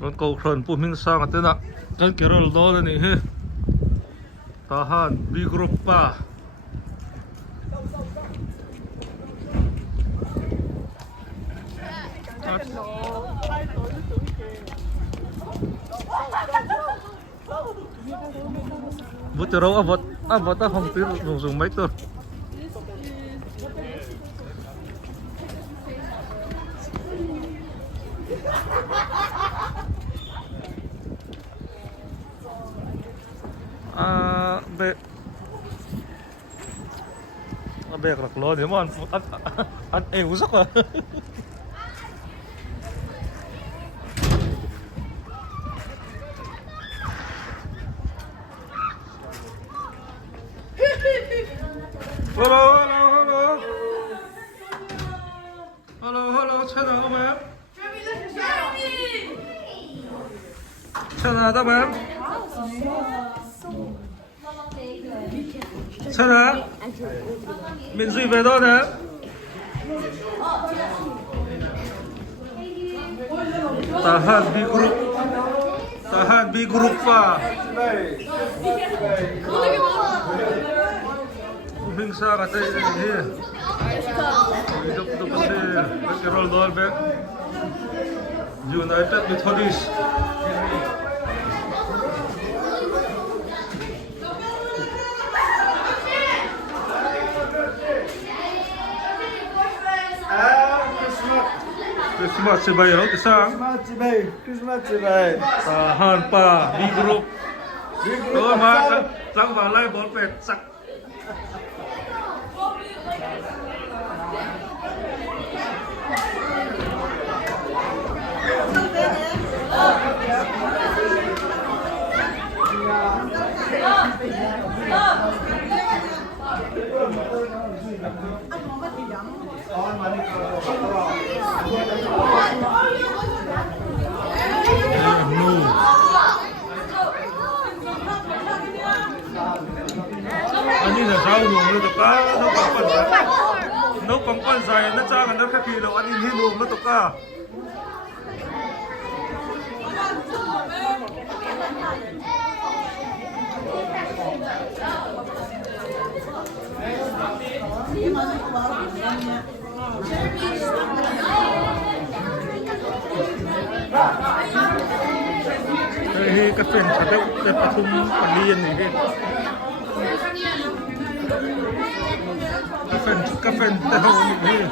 Con cầu khẩn phụ minh sang ở tên ạ. Con kêu rồi đó là này he. Tahan B group pa. Bút cho đâu avot ta không biết dùng mấy tôi. Bek rak lo dia mon at usok ah. Hello, Chana không em? Chana đâu em? Chana, mình Duy về đâu nè? Tahan B group pa. Mình sang ở đây here. Dok pande, Carol Dolbeck, United Methodist. Christmas si bay cái sang. Christmas si bay. Tahan pa B group. Tôi mà sang vào lại ball pet sắc. Anh là sao luôn nó tụt cá nó bằng quan dài nó cha nó khác kỳ đâu anh đi luôn nó tụt cá Đây cái phần thật đấy, cái phát thum quản lý này cái phần tao này